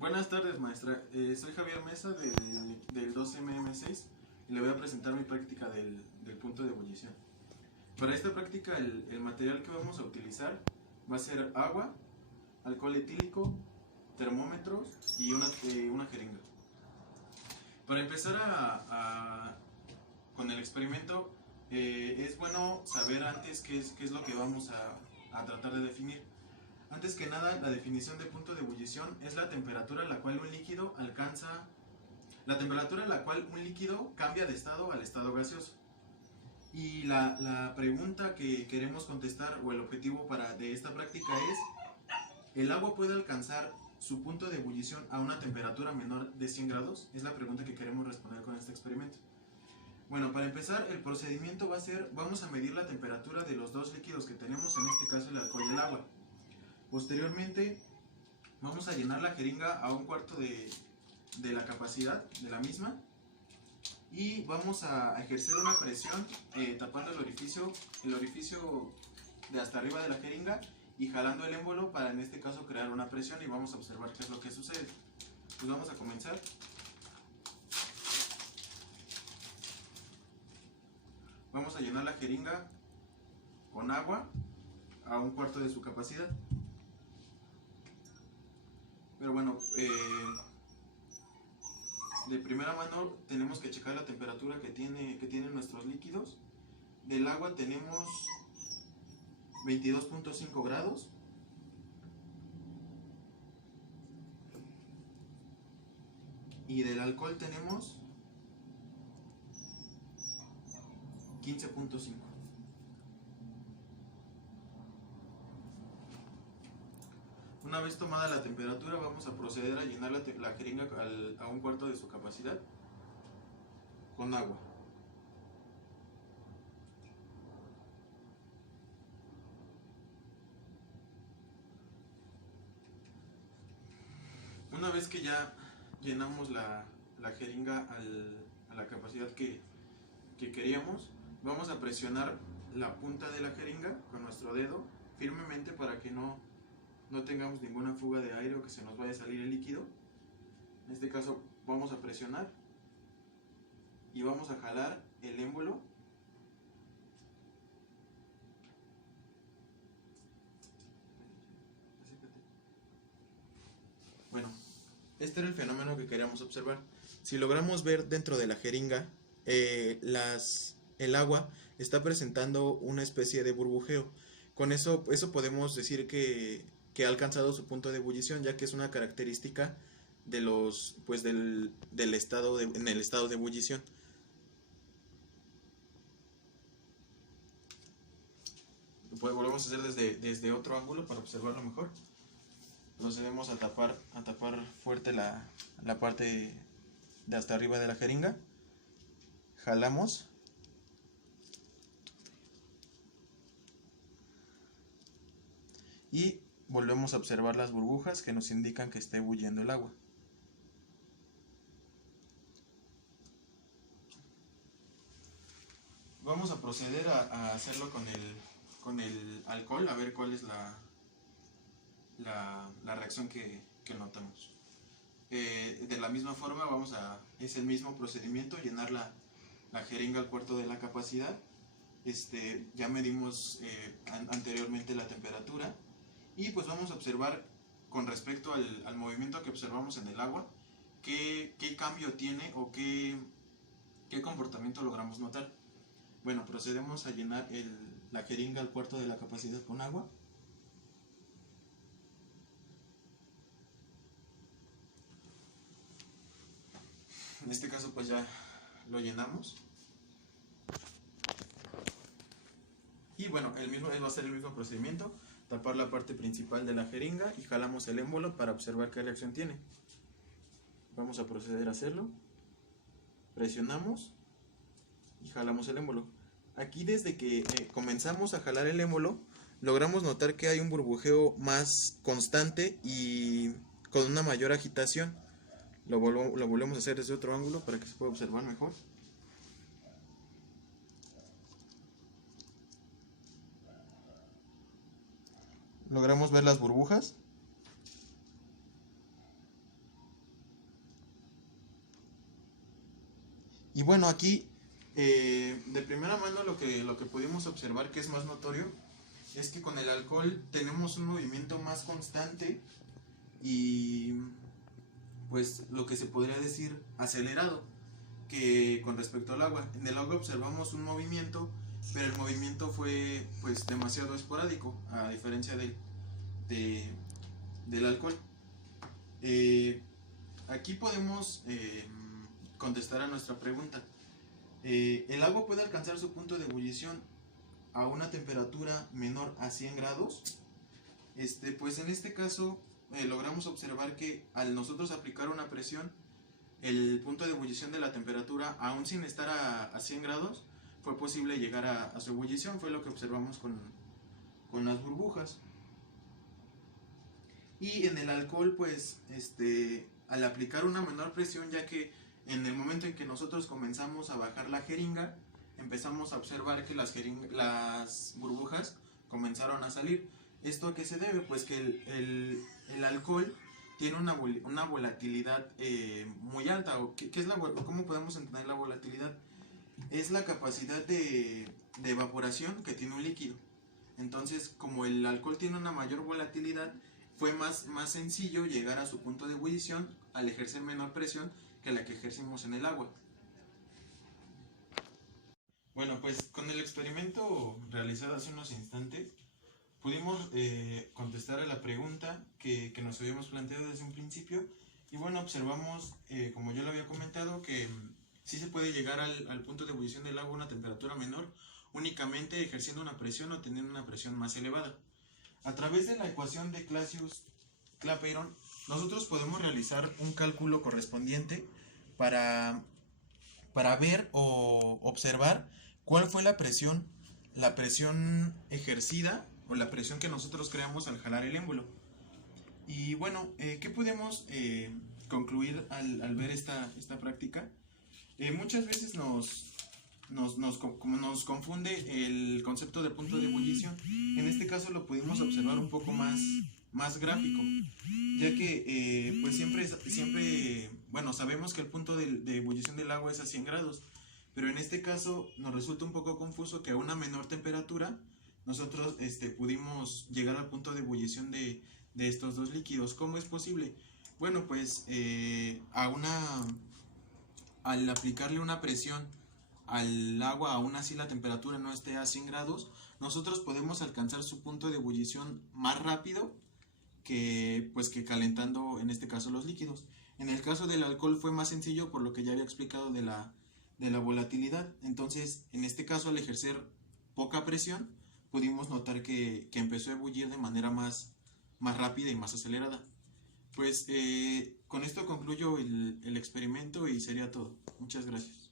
Buenas tardes, maestra. Soy Javier Mesa del 2MM6 y le voy a presentar mi práctica del punto de ebullición. Para esta práctica el material que vamos a utilizar va a ser agua, alcohol etílico, termómetros y una jeringa. Para empezar con el experimento, es bueno saber antes qué es lo que vamos a tratar de definir. Antes que nada, la definición de punto de ebullición es la temperatura a la cual un líquido cambia de estado al estado gaseoso. Y la pregunta que queremos contestar o el objetivo de esta práctica es: ¿el agua puede alcanzar su punto de ebullición a una temperatura menor de 100 grados? Es la pregunta que queremos responder con este experimento. Bueno, para empezar, el procedimiento va a ser: vamos a medir la temperatura de los dos líquidos que tenemos, en este caso el alcohol y el agua. Posteriormente, vamos a llenar la jeringa a un cuarto de la capacidad de la misma y vamos a ejercer una presión tapando el orificio de hasta arriba de la jeringa y jalando el émbolo para, en este caso, crear una presión, y vamos a observar qué es lo que sucede. Pues vamos a comenzar. Vamos a llenar la jeringa con agua a un cuarto de su capacidad. Pero bueno, de primera mano tenemos que checar la temperatura que tienen nuestros líquidos. Del agua tenemos 22.5 grados. Y del alcohol tenemos 15.5. Una vez tomada la temperatura, vamos a proceder a llenar la jeringa a un cuarto de su capacidad con agua. Una vez que ya llenamos la jeringa a la capacidad que queríamos, vamos a presionar la punta de la jeringa con nuestro dedo firmemente para que no tengamos ninguna fuga de aire o que se nos vaya a salir el líquido. En este caso vamos a presionar y vamos a jalar el émbolo . Bueno, este era el fenómeno que queríamos observar. Si logramos ver dentro de la jeringa, el agua está presentando una especie de burbujeo. Con eso podemos decir que ha alcanzado su punto de ebullición, ya que es una característica de del estado en el estado de ebullición. Pues volvemos a hacer desde otro ángulo para observarlo mejor. Procedemos a tapar fuerte la parte de hasta arriba de la jeringa. Jalamos. Y volvemos a observar las burbujas que nos indican que está ebulliendo el agua. Vamos a proceder a hacerlo con el alcohol, a ver cuál es la reacción que notamos. De la misma forma es el mismo procedimiento: llenar la jeringa al cuarto de la capacidad. Ya medimos anteriormente la temperatura y pues vamos a observar con respecto al movimiento que observamos en el agua qué cambio tiene o qué comportamiento logramos notar. Bueno, procedemos a llenar la jeringa al cuarto de la capacidad con agua. En este caso pues ya lo llenamos. Y bueno, va a ser el mismo procedimiento: tapar la parte principal de la jeringa y jalamos el émbolo para observar qué reacción tiene. Vamos a proceder a hacerlo. Presionamos y jalamos el émbolo. Aquí, desde que comenzamos a jalar el émbolo, logramos notar que hay un burbujeo más constante y con una mayor agitación. Lo volvemos a hacer desde otro ángulo para que se pueda observar mejor. Logramos ver las burbujas. Y bueno, aquí de primera mano lo que pudimos observar que es más notorio es que con el alcohol tenemos un movimiento más constante y pues lo que se podría decir acelerado que con respecto al agua. En el agua observamos un movimiento, pero el movimiento fue pues demasiado esporádico, a diferencia de, del alcohol. Eh, Aquí podemos contestar a nuestra pregunta. ¿El agua puede alcanzar su punto de ebullición a una temperatura menor a 100 grados? Pues en este caso logramos observar que al nosotros aplicar una presión, el punto de ebullición de la temperatura, aún sin estar a 100 grados, fue posible llegar a su ebullición. Fue lo que observamos con las burbujas. Y en el alcohol, pues, al aplicar una menor presión, ya que en el momento en que nosotros comenzamos a bajar la jeringa, empezamos a observar que las burbujas comenzaron a salir. ¿Esto a qué se debe? Pues que el alcohol tiene una volatilidad muy alta. ¿Qué es ¿Cómo podemos entender la volatilidad? Es la capacidad de evaporación que tiene un líquido. Entonces, como el alcohol tiene una mayor volatilidad, fue más sencillo llegar a su punto de ebullición al ejercer menor presión que la que ejercimos en el agua. Bueno, pues con el experimento realizado hace unos instantes, pudimos contestar a la pregunta que nos habíamos planteado desde un principio. Y bueno, observamos, como yo lo había comentado, que sí se puede llegar al punto de ebullición del agua a una temperatura menor, únicamente ejerciendo una presión o teniendo una presión más elevada. A través de la ecuación de Clapeyron, nosotros podemos realizar un cálculo correspondiente para, para ver o observar cuál fue la presión ejercida o la presión que nosotros creamos al jalar el émbolo. Y bueno, ¿qué podemos concluir al ver esta práctica? Muchas veces nos confunde el concepto de punto de ebullición. En este caso lo pudimos observar un poco más gráfico, ya que pues siempre, bueno, sabemos que el punto de ebullición del agua es a 100 grados, pero en este caso nos resulta un poco confuso que a una menor temperatura nosotros pudimos llegar al punto de ebullición de estos dos líquidos. ¿Cómo es posible? Bueno, pues al aplicarle una presión al agua, aún así la temperatura no esté a 100 grados, nosotros podemos alcanzar su punto de ebullición más rápido que calentando en este caso los líquidos. En el caso del alcohol fue más sencillo por lo que ya había explicado de la volatilidad. Entonces, en este caso, al ejercer poca presión, pudimos notar que empezó a ebullir de manera más rápida y más acelerada. Pues con esto concluyo el experimento y sería todo. Muchas gracias.